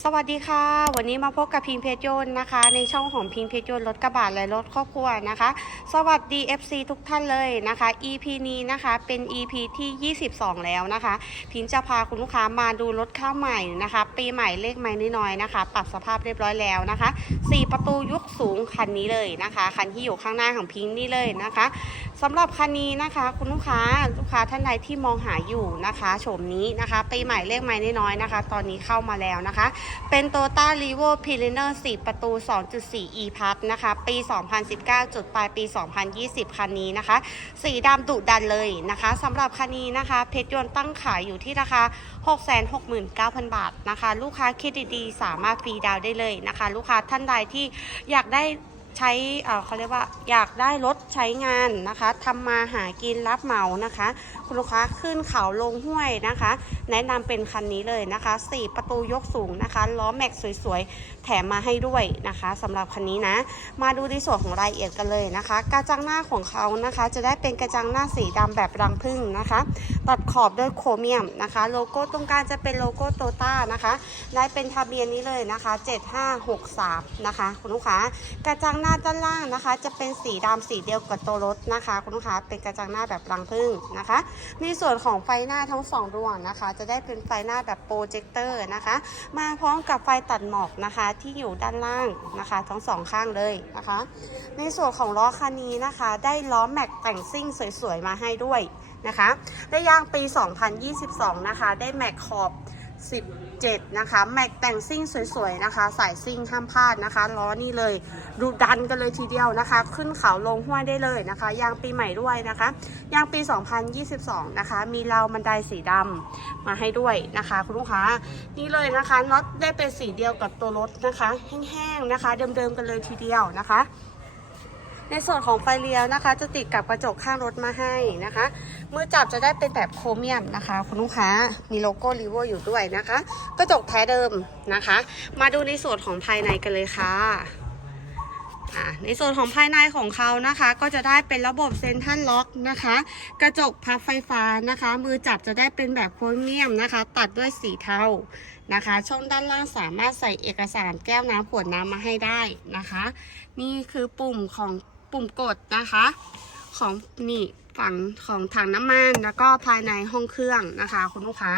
สวัสดีค่ะ วันนี้มาพบกับพิงเพชรยนต์นะคะ ในช่องของพิงเพชรยนต์รถกระบะและรถครอบครัวนะคะ สวัสดี FC ทุกท่านเลยนะคะ EP นี้นะคะเป็น EP ที่ 22 แล้วนะคะ พิงจะพาคุณลูกค้ามาดูรถข้าวใหม่นะคะ ปีใหม่เลขใหม่น้อยๆนะคะ ปรับสภาพเรียบร้อยแล้วนะคะ 4 ประตูยกสูงคันนี้เลยนะคะคันที่อยู่ข้างหน้าของพิงนี่เลยนะคะสำหรับคันนี้นะคะคุณลูกค้าลูกค้าท่านใดที่มองหาอยู่นะคะโฉมนี้นะคะปีใหม่เลขใหม่น้อยๆนะคะ ตอนนี้เข้ามาแล้วนะคะเป็น Toyota r e v o p i l i n e r 4ประตู 2.4 e p a s นะคะ ปี 2019 จุดปลายปี 2020 คันนี้นะคะ สีดำดุดันเลยนะคะสำหรับคันนี้นะคะ เพชรยนต์ตั้งขายอยู่ที่ราคา 669,000 บาทนะคะ ลูกค้าคิดดีๆ สามารถฟรีดาวได้เลยนะคะ ลูกค้าท่านใดที่อยากได้ ใช้เเขาเรียกว่าอยากได้รถใช้งานนะคะทำมาหากินรับเหมานะคะ คุณลูกค้าขึ้นเขาลงห้วยนะคะ แนะนำเป็นคันนี้เลยนะคะ 4 ประตูยกสูงนะคะล้อแม็กสวยๆ แถมมาให้ด้วยนะคะสำหรับคันนี้นะ มาดูในส่วนของรายละเอียดกันเลยนะคะ กระจังหน้าของเขานะคะ จะได้เป็นกระจังหน้าสีดำแบบรังผึ้งนะคะ ตัดขอบด้วยโครเมียมนะคะ โลโก้ตรงกลางจะเป็นโลโก้โตต้านะคะ ได้เป็นทะเบียนนี้เลยนะคะ 7563 นะคะ คุณลูกค้ากระจังหน้าด้านล่างนะคะ จะเป็นสีดำสีเดียวกับตัวรถนะคะ คุณลูกค้าเป็นกระจังหน้าแบบรังผึ้งนะคะ ในส่วนของไฟหน้าทั้งสองดวงนะคะ จะได้เป็นไฟหน้าแบบโปรเจคเตอร์นะคะ มาพร้อมกับไฟตัดหมอกนะคะ ที่อยู่ด้านล่างนะคะ ทั้งสองข้างเลยนะคะ ในส่วนของล้อคันนี้นะคะ ได้ล้อแม็กแต่งซิ่งสวยๆมาให้ด้วยนะคะได้ยางปี 2022 นะคะ ได้แม็กขอบ 17 นะคะ แม็กแต่งซิ่งสวยๆ นะคะ สายซิ่งห้ามพลาดนะคะล้อนี่เลยดูดันกันเลยทีเดียวนะคะ ขึ้นเขาลงห้วยได้เลยนะคะ ยางปีใหม่ด้วยนะคะ ยางปี 2022 นะคะ มีราวบันไดสีดำมาให้ด้วยนะคะ คุณลูกค้า นี่เลยนะคะน็อตได้เป็นสีเดียวกับตัวรถนะคะ แห้งๆนะคะ เดิมๆกันเลยทีเดียวนะคะ ในส่วนของไฟเลี้ยวนะคะ จะติดกับกระจกข้างรถมาให้นะคะ มือจับจะได้เป็นแบบโครเมียมนะคะ คุณลูกค้ามีโลโก้รีโวอยู่ด้วยนะคะ กระจกแท้เดิมนะคะ มาดูในส่วนของภายในกันเลยค่ะในส่วนของภายในของเขานะคะ ก็จะได้เป็นระบบเซนทรัลล็อกนะคะ กระจกพับไฟฟ้านะคะ มือจับจะได้เป็นแบบโครเมียมนะคะ ตัดด้วยสีเทานะคะ ช่องด้านล่างสามารถใส่เอกสารแก้วน้ำขวดน้ำมาให้ได้นะคะ นี่คือปุ่มของ ปุ่มกดนะคะ ของนี่ฝั่งของถังน้ำมันแล้วก็ภายในห้องเครื่องนะคะ คุณลูกค้า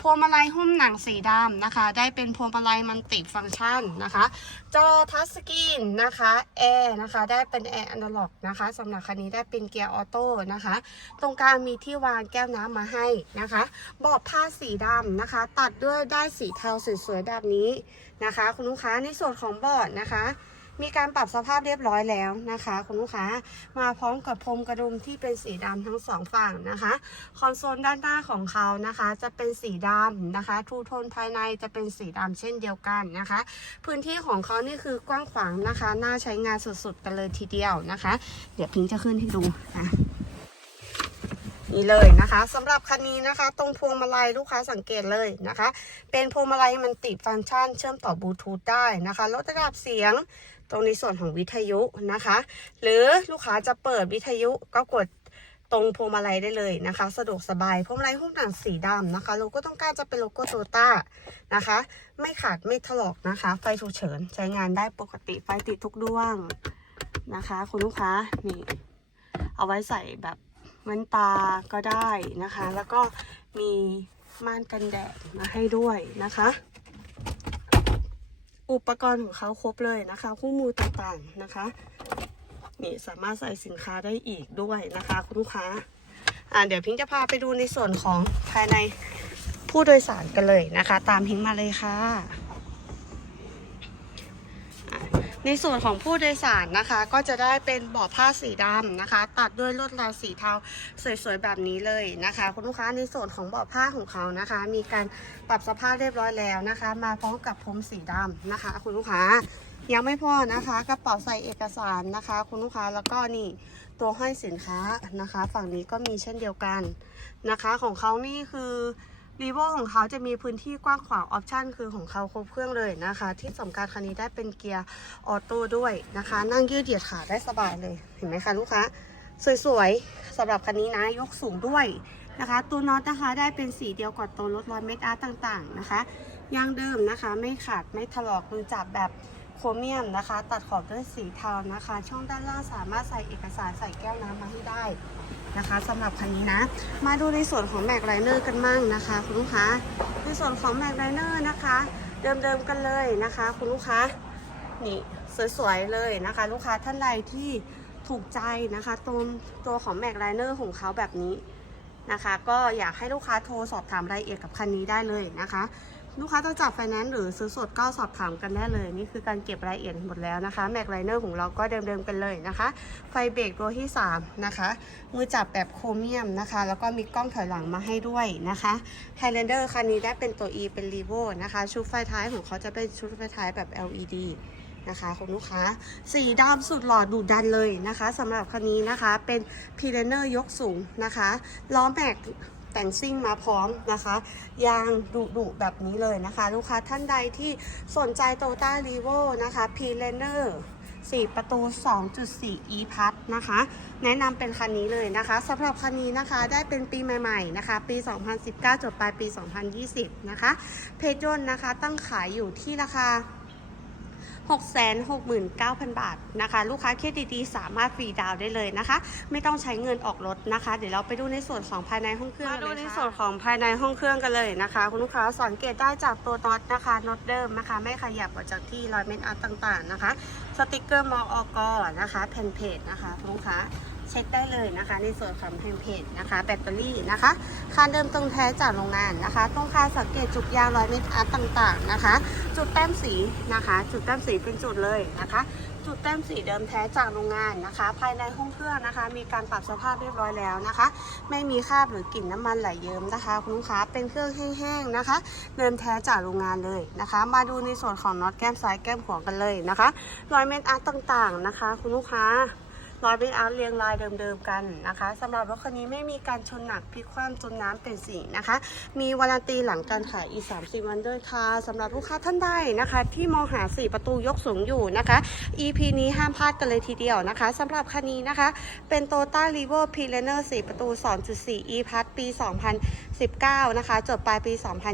พวงมาลัยหุ้มหนังสีดำนะคะ ได้เป็นพวงมาลัยมันติฟังก์ชันนะคะ จอทัชสกรีนนะคะแอร์นะคะได้เป็นแอร์อนาล็อกนะคะสำหรับคันนี้ได้เป็นเกียร์ออโต้นะคะ ตรงกลางมีที่วางแก้วน้ำมาให้นะคะเบาะผ้าสีดำนะคะ ตัดด้วยได้สีเทาสวยๆแบบนี้นะคะ คุณลูกค้าในส่วนของเบาะนะคะ มีการปรับสภาพเรียบร้อยแล้วนะคะคุณลูกค้ามาพร้อมกับพรมกระดุมที่เป็นสีดำทั้งสองฝั่งนะคะ คอนโซลด้านหน้าของเขานะคะ จะเป็นสีดำนะคะทูโทนภายในจะเป็นสีดำเช่นเดียวกันนะคะ พื้นที่ของเขานี่คือกว้างขวางนะคะ น่าใช้งานสุดๆกันเลยทีเดียวนะคะ เดี๋ยวพิงจะขึ้นให้ดูนะนี่เลยนะคะสำหรับคันนี้นะคะ ตรงพวงมาลัยลูกค้าสังเกตเลยนะคะ เป็นพวงมาลัยมันติดฟังก์ชันเชื่อมต่อบลูทูธได้นะคะลดระดับเสียง ตรงในส่วนของวิทยุนะคะ หรือลูกค้าจะเปิดวิทยุก็กดตรงพวงมาลัยได้เลยนะคะ สะดวกสบายพวงมาลัยหุ้มหนังสีดำนะคะโลโก้ต้องการจะเป็นโลโก้โตต้านะคะ ไม่ขาดไม่ถลอกนะคะ ไฟฉุกเฉินใช้งานได้ปกติไฟติดทุกดวงนะคะคุณลูกค้านี่เอาไว้ใส่แบบแว่นตาก็ได้นะคะ แล้วก็มีม่านกันแดดมาให้ด้วยนะคะ อุปกรณ์ของเขาครบเลยนะคะ คู่มือต่างๆนะคะ นี่สามารถใส่สินค้าได้อีกด้วยนะคะคุณลูกค้า อ่าเดี๋ยวพิงจะพาไปดูในส่วนของภายในผู้โดยสารกันเลยนะคะ ตามพิงมาเลยค่ะ ในส่วนของผู้โดยสารนะคะ ก็จะได้เป็นเบาะผ้าสีดำนะคะ ตัดด้วยลวดลายสีเทาสวยๆแบบนี้เลยนะคะ คุณลูกค้าในส่วนของเบาะผ้าของเขานะคะ มีการปรับสภาพเรียบร้อยแล้วนะคะ มาพร้อมกับพรมสีดำนะคะ คุณลูกค้ายังไม่พอนะคะกระเป๋าใส่เอกสารนะคะ คุณลูกค้าแล้วก็นี่ตัวห้อยสินค้านะคะ ฝั่งนี้ก็มีเช่นเดียวกันนะคะ ของเขานี่คือ รีโวของเขาจะมีพื้นที่กว้างขวางออปชันคือของเขาครบเครื่องเลยนะคะ ที่สำคัญคันนี้ได้เป็นเกียร์ออโต้ด้วยนะคะ นั่งยืดเหยียดขาได้สบายเลยเห็นไหมคะลูกค้าสวยๆสำหรับคันนี้นะยกสูงด้วยนะคะ ตัวน็อตนะคะได้เป็นสีเดียวกับตัวรถรอยเมตอาร์ต่างๆนะคะยางเดิมนะคะ ไม่ขาดไม่ถลอกมือจับแบบโครเมียมนะคะ ตัดขอบด้วยสีเทานะคะ ช่องด้านล่างสามารถใส่เอกสารใส่แก้วน้ำมาให้ได้ นะคะสำหรับคันนี้นะ มาดูในส่วนของแม็กไลเนอร์กันมั่งนะคะคุณลูกค้าในส่วนของแม็กไลเนอร์นะคะ เดิมๆกันเลยนะคะ คุณลูกค้านี่สวยๆเลยนะคะ ลูกค้าท่านใดที่ถูกใจนะคะตัวตัวของแม็กไลเนอร์ของเขาแบบนี้นะคะ ก็อยากให้ลูกค้าโทรสอบถามรายละเอียดกับคันนี้ได้เลยนะคะ ลูกค้าจะจับไฟแนนซ์หรือซื้อสดก็สอบถามกันได้เลย นี่คือการเก็บรายละเอียดหมดแล้วนะคะแม็กไลเนอร์ของเราก็เดิมๆกันเลยนะคะ ไฟเบรกตัวที่ 3 นะคะ มือจับแบบโครเมียมนะคะ แล้วก็มีกล้องถอยหลังมาให้ด้วยนะคะไฮแลนเดอร์คันนี้ได้เป็นตัว E เป็น r e v o นะคะ ชุดไฟท้ายของเขาจะเป็นชุดไฟท้ายแบบ LED นะคะคุณลูกค้า สีดำสุดหล่อดูดันเลยนะคะสำหรับคันนี้นะคะเป็นพีเรเนอร์ยกสูงนะคะล้อแม็ก แต่งซิ่งมาพร้อมนะคะ ยางดุดุแบบนี้เลยนะคะ ลูกค้าท่านใดที่สนใจโตต้ารีโวนะคะพีเรเนอร์4 ประตู 2.4 e p a s นะคะ แนะนำเป็นคันนี้เลยนะคะสำหรับคันนี้นะคะได้เป็นปีใหม่ๆนะคะ ปี 2019 จบปลายปี 2020 นะคะ เพจยนต์นะคะตั้งขายอยู่ที่ราคา 669,000 บาทนะคะ ลูกค้าเครดิตดีสามารถฟรีดาวน์ได้เลยนะคะ ไม่ต้องใช้เงินออกรถนะคะ เดี๋ยวเราไปดูในส่วนของภายในห้องเครื่องมาดูในส่วนของภายในห้องเครื่องกันเลยนะคะ คุณลูกค้าสังเกตได้จากตัวน็อตนะคะน็อตเดิมนะคะ ไม่ขยับออกจากที่รอยเม็ดอาร์ตต่างๆนะคะ สติกเกอร์มออกนะคะแผ่นเพจนะคะคุณลูกค้า เช็คได้เลยนะคะ ในส่วนของแผ่นเพจนะคะ แบตเตอรี่นะคะค่าเดิมตรงแท้จากโรงงานนะคะตรงคาสังเกตจุดยางรอยเม็ดอาร์ตต่างๆนะคะ จุดแต้มสีนะคะ จุดแต้มสีเป็นจุดเลยนะคะ จุดแต้มสีเดิมแท้จากโรงงานนะคะ ภายในห้องเครื่องนะคะ มีการปรับสภาพเรียบร้อยแล้วนะคะ ไม่มีคราบหรือกลิ่นน้ำมันไหลเยิ้มนะคะคุณลูกค้าเป็นเครื่องแห้งๆนะคะ เดิมแท้จากโรงงานเลยนะคะ มาดูในส่วนของน็อตแก้มซ้ายแก้มขวากันเลยนะคะรอยเม็ดอาร์ตต่างๆนะคะ คุณลูกค้า รอยเม็ดอาร์ตเรียงรายเดิมๆกันนะคะสำหรับรถคันนี้ไม่มีการชนหนักพลิกคว่ำจนน้ำเป็นสีนะคะ มีวารันตีหลังการขายอีก 30 วันด้วยค่ะสำหรับลูกค้าท่านใดนะคะ ที่มองหา 4 ประตูยกสูงอยู่นะคะ EP นี้ห้ามพลาดกันเลยทีเดียวนะคะสำหรับคันนี้นะคะ เป็น Toyota r e v o p r e n e r 4 ประตู 2.4 e p a s ปี 2019 นะคะ จบปลายปี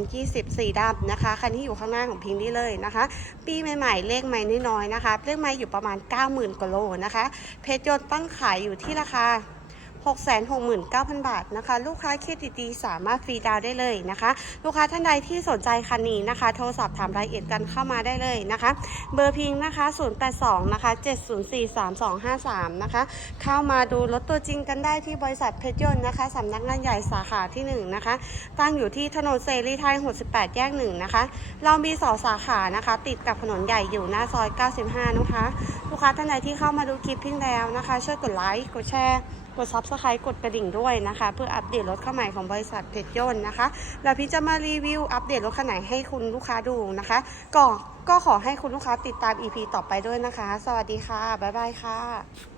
2020สีดำนะคะ คันที่อยู่ข้างหน้าของพิงค์นี่เลยนะคะ ปีใหม่ๆ เลขไม่น้อยๆนะคะ เลขไม่อยู่ประมาณ 90,000กว่าโลนะคะ เพชรยนต์ตั้งขายอยู่ที่ราคา 669,000 บาทนะคะ ลูกค้าเครดิตดีสามารถฟรีดาวได้เลยนะคะ ลูกค้าท่านใดที่สนใจคันนี้นะคะ โทรสอบถามรายละเอียดกันเข้ามาได้เลยนะคะ เบอร์พิงค์นะคะ 082 นะคะ 7043253 นะคะ เข้ามาดูรถตัวจริงกันได้ที่บริษัทเพชรยนต์นะคะสำนักงานใหญ่สาขาที่ 1 นะคะ ตั้งอยู่ที่ถนนเสรีไทย 68 แยก 1 นะคะ เรามีสองสาขานะคะ ติดกับถนนใหญ่อยู่หน้าซอย 95 นะคะ ลูกค้าท่านใดที่เข้ามาดูคลิปพิงแล้วนะคะ ช่วยกดไลค์ กดแชร์ กดซับสไครต์กดกระดิ่งด้วยนะคะ เพื่ออัปเดตรถเข้าใหม่ของบริษัทเพชรยนต์นะคะ แล้วพี่จะมารีวิวอัปเดตรถคันไหนให้คุณลูกค้าดูนะคะ ก็ก็ขอให้คุณลูกค้าติดตาม EP ต่อไปด้วยนะคะ สวัสดีค่ะ บ๊ายบายค่ะ